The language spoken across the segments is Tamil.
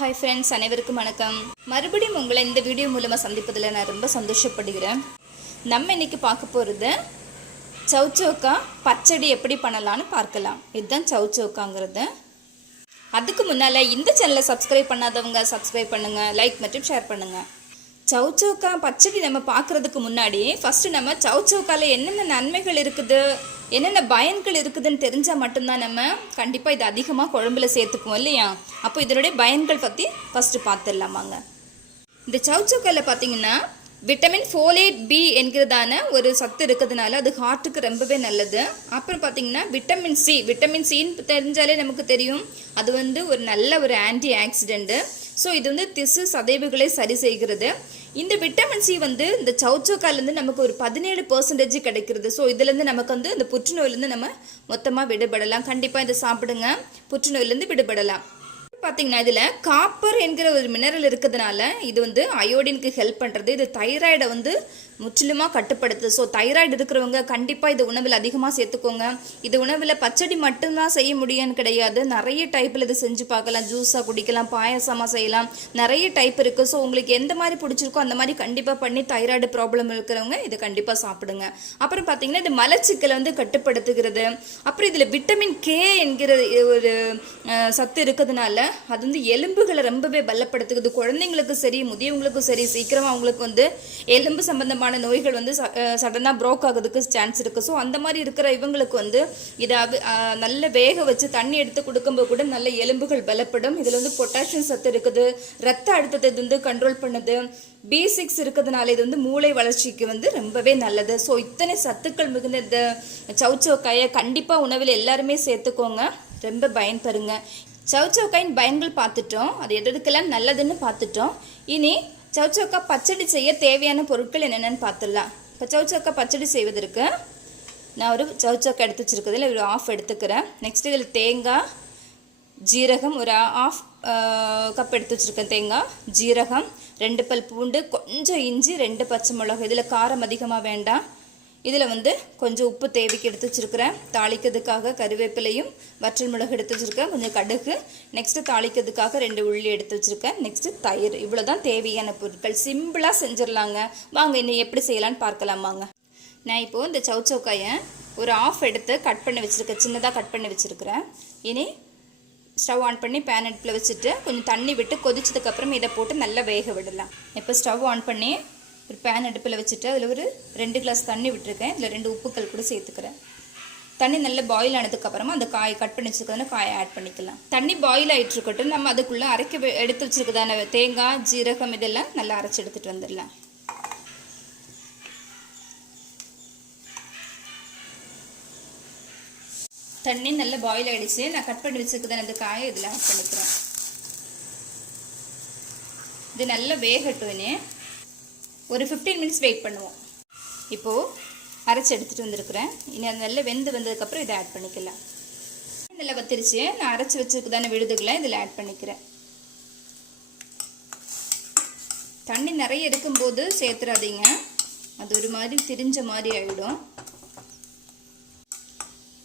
ஹாய் ஃப்ரெண்ட்ஸ், அனைவருக்கும் வணக்கம். மறுபடியும் உங்களை இந்த வீடியோ மூலமாக சந்திப்பதில் நான் ரொம்ப சந்தோஷப்படுகிறேன். நம்ம இன்னைக்கு பார்க்க போகிறது சௌச்சௌக்கா பச்சடி எப்படி பண்ணலான்னு பார்க்கலாம். இதுதான் சௌச்சௌக்காங்கிறது. அதுக்கு முன்னால் இந்த சேனலை சப்ஸ்கிரைப் பண்ணாதவங்க சப்ஸ்கிரைப் பண்ணுங்கள், லைக் மற்றும் ஷேர் பண்ணுங்கள். சௌச்சௌக்கா பச்சடி நம்ம பார்க்குறதுக்கு முன்னாடி ஃபஸ்ட்டு நம்ம சௌச்சௌக்காவில் என்னென்ன நன்மைகள் இருக்குது, என்னென்ன பயன்கள் இருக்குதுன்னு தெரிஞ்சால் மட்டும்தான் நம்ம கண்டிப்பாக இது அதிகமாக குழம்புல சேர்த்துக்குவோம் இல்லையா? அப்போ இதனுடைய பயன்கள் பற்றி ஃபஸ்ட்டு பார்த்துடலாமாங்க. இந்த சௌச்சௌக்காவில் பார்த்தீங்கன்னா விட்டமின் ஃபோலேட் பி என்கிறதான ஒரு சத்து இருக்கிறதுனால அது ஹார்ட்டுக்கு ரொம்பவே நல்லது. அப்புறம் பார்த்தீங்கன்னா விட்டமின் சின்னு தெரிஞ்சாலே நமக்கு தெரியும், அது ஒரு நல்ல ஒரு ஆன்டி ஆக்சிடென்ட்டு. ஸோ இது திசு சதைவுகளை சரி செய்கிறது. இந்த விட்டமின் சி இந்த சௌச்சௌக்காலேருந்து நமக்கு ஒரு 17% கிடைக்கிறது. ஸோ இதுலேருந்து நமக்கு இந்த புற்றுநோயிலேருந்து நம்ம மொத்தமாக விடுபடலாம். கண்டிப்பாக இதை சாப்பிடுங்க, புற்றுநோயிலேருந்து விடுபடலாம். பார்த்தீங்கன்னா இதில் காப்பர் என்கிற ஒரு மினரல் இருக்கிறதுனால இது அயோடினுக்கு ஹெல்ப் பண்ணுறது. இது தைராய்டை முற்றிலுமாக கட்டுப்படுத்துது. ஸோ தைராய்டு இருக்கிறவங்க கண்டிப்பாக இது உணவில் அதிகமாக சேர்த்துக்கோங்க. இது உணவில் பச்சடி மட்டும்தான் செய்ய முடியும்னு கிடையாது, நிறைய டைப்பில் இது செஞ்சு பார்க்கலாம். ஜூஸாக குடிக்கலாம், பாயசமாக செய்யலாம், நிறைய டைப் இருக்குது. ஸோ உங்களுக்கு எந்த மாதிரி பிடிச்சிருக்கோ அந்த மாதிரி கண்டிப்பாக பண்ணி தைராய்டு ப்ராப்ளம் இருக்கிறவங்க இது கண்டிப்பாக சாப்பிடுங்க. அப்புறம் பார்த்தீங்கன்னா இது மலச்சிக்கலை கட்டுப்படுத்துகிறது. அப்புறம் இதில் விட்டமின் கே என்கிற ஒரு சத்து இருக்கிறதுனால அது எலும்புகளை ரொம்பவே பலப்படுத்துகிறது. குழந்தைங்களுக்கு சரி, முதியவங்களுக்கும் சரி, சீக்கிரமாக அவங்களுக்கு எலும்பு சம்பந்தமான நோய்கள் சடனாக ப்ரோக் ஆகிறதுக்கு சான்ஸ் இருக்குது. ஸோ அந்த மாதிரி இருக்கிற இவங்களுக்கு இதை நல்ல வேக வச்சு தண்ணி எடுத்து கொடுக்கும்போது கூட நல்ல எலும்புகள் பலப்படும். இதில் பொட்டாசியம் சத்து இருக்குது, ரத்த அழுத்தத்தை இது கண்ட்ரோல் பண்ணுது. B6 இருக்கிறதுனால இது மூளை வளர்ச்சிக்கு ரொம்பவே நல்லது. ஸோ இத்தனை சத்துக்கள் மிகுந்த இந்த சௌச்சௌக்காயை கண்டிப்பாக உணவில் எல்லாருமே சேர்த்துக்கோங்க, ரொம்ப பயன்பெறுங்க. சௌச்சௌக்காயின் பயன்கள் பார்த்துட்டோம், அது எதுக்கெல்லாம் நல்லதுன்னு பார்த்துட்டோம். இனி சௌச்சௌக்கா பச்சடி செய்ய தேவையான பொருட்கள் என்னென்னு பார்த்துடலாம். இப்போ சௌச்சௌக்கா பச்சடி செய்வதற்கு நான் ஒரு சௌச்சௌக்கா எடுத்து வச்சுருக்குது, இல்லை ஒரு ஆஃப் எடுத்துக்கிறேன். நெக்ஸ்ட் இதில் தேங்காய், ஜீரகம் ஒரு ஆஃப் கப் எடுத்து வச்சுருக்கேன். தேங்காய், ஜீரகம், 2 பல் பூண்டு, கொஞ்சம் இஞ்சி, 2 பச்சை மிளகு. இதில் காரம் அதிகமாக வேண்டாம். இதில் கொஞ்சம் உப்பு தேவைக்கு எடுத்து வச்சுருக்கிறேன். தாளிக்கிறதுக்காக கருவேப்பிலையும் வற்றல் மிளகு எடுத்து வச்சுருக்கேன், கொஞ்சம் கடுகு. நெக்ஸ்ட்டு தாளிக்கிறதுக்காக 2 உள்ளி எடுத்து வச்சுருக்கேன். நெக்ஸ்ட்டு தயிர். இவ்வளோ தான் தேவையான பொருட்கள். சிம்பிளாக செஞ்சிடலாங்க. வாங்க இன்னும் எப்படி செய்யலான்னு பார்க்கலாமாங்க. நான் இப்போது இந்த சௌச்சௌக்காயை ஒரு ஆஃப் எடுத்து கட் பண்ணி வச்சுருக்கேன், சின்னதாக கட் பண்ணி வச்சுருக்கிறேன். இனி ஸ்டவ் ஆன் பண்ணி பேன் அடுப்பில் வச்சுட்டு கொஞ்சம் தண்ணி விட்டு கொதிச்சதுக்கப்புறம் இதை போட்டு நல்லா வேக விடலாம். இப்போ ஸ்டவ் ஆன் பண்ணி ஒரு பேன் அடுப்பில் வச்சுட்டு அதில் ஒரு 2 கிளாஸ் தண்ணி விட்டுருக்கேன். இதில் 2 உப்புக்கள் கூட சேர்த்துக்கிறேன். தண்ணி நல்லா பாயில் ஆனதுக்கப்புறமா அந்த காய் கட் பண்ணி வச்சுருக்கதான காயை ஆட் பண்ணிக்கலாம். தண்ணி பாயில் ஆகிட்டு இருக்கட்டும், நம்ம அதுக்குள்ளே எடுத்து வச்சுருக்கதான தேங்காய், ஜீரகம் இதெல்லாம் நல்லா அரைச்சி எடுத்துகிட்டு வந்துடலாம். தண்ணி நல்லா பாயில் ஆகிடுச்சு. நான் கட் பண்ணி வச்சுருக்கதான அந்த காயை இதில் ஆட் பண்ணிக்கிறேன். இது நல்லா வேகட்டும்னே ஒரு 15 மினிட்ஸ் வெயிட் பண்ணுவோம். இப்போது அரைச்சி எடுத்துகிட்டு வந்துருக்குறேன். இனி அது நல்லா வெந்து வந்ததுக்கப்புறம் இதை ஆட் பண்ணிக்கலாம். நல்லா வத்திருச்சு. நான் அரைச்சி வச்சுருக்குதான விழுதுகளை இதில் ஆட் பண்ணிக்கிறேன். தண்ணி நிறைய இருக்கும்போது சேர்த்துறாதீங்க, அது ஒரு மாதிரி திரிஞ்ச மாதிரி ஆகிடும்.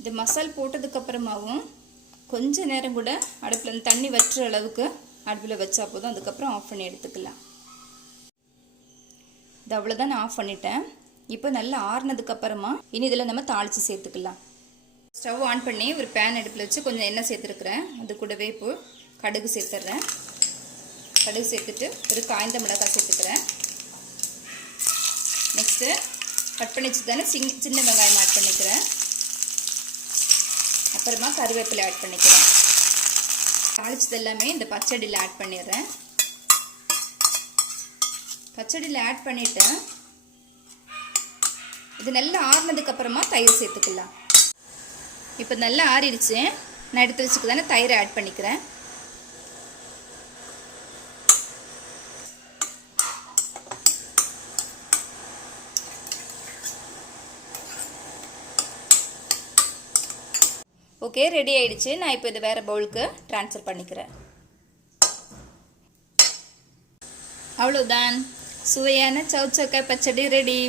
இது மசால் போட்டதுக்கப்புறமாவும் கொஞ்சம் நேரம் கூட அடுப்பில் தண்ணி வற்றுற அளவுக்கு அடுப்பில் வச்சா போதும். அதுக்கப்புறம் ஆஃப் பண்ணி எடுத்துக்கலாம். இது அவ்வளோதான், நான் ஆஃப் பண்ணிட்டேன். இப்போ நல்லா ஆறுனதுக்கப்புறமா இனி இதில் நம்ம தாளித்து சேர்த்துக்கலாம். ஸ்டவ் ஆன் பண்ணி ஒரு பேன் அடுப்பில் வச்சு கொஞ்சம் எண்ணெய் சேர்த்துருக்குறேன். அது கூடவே இப்போ கடுகு சேர்த்துட்றேன். கடுகு சேர்த்துட்டு ஒரு காய்ந்த மிளகாய் சேர்த்துக்கிறேன். நெக்ஸ்ட்டு கட் பண்ணி வச்சு தானே சின்ன வெங்காயம் ஆட் பண்ணிக்கிறேன். அப்புறமா கருவேப்பிலை ஆட் பண்ணிக்கிறேன். தாளிச்சது எல்லாமே இந்த பச்சடியில் ஆட் பண்ணிடுறேன். பச்சடியில் ஆட் பண்ணிவிட்டேன். இது நல்லா ஆறுனதுக்கப்புறமா தயிர் சேர்த்துக்கலாம். இப்போ நல்லா ஆறிடுச்சு. நான் எடுத்து வச்சுக்கதானே தயிரை ஆட் பண்ணிக்கிறேன். ஓகே, ரெடி ஆயிடுச்சு. நான் இப்போ இது வேறு பவுலுக்கு ட்ரான்ஸ்ஃபர் பண்ணிக்கிறேன். அவ்வளோதான், சுவையான சௌச்சௌக்கா பச்சடி ரெடி.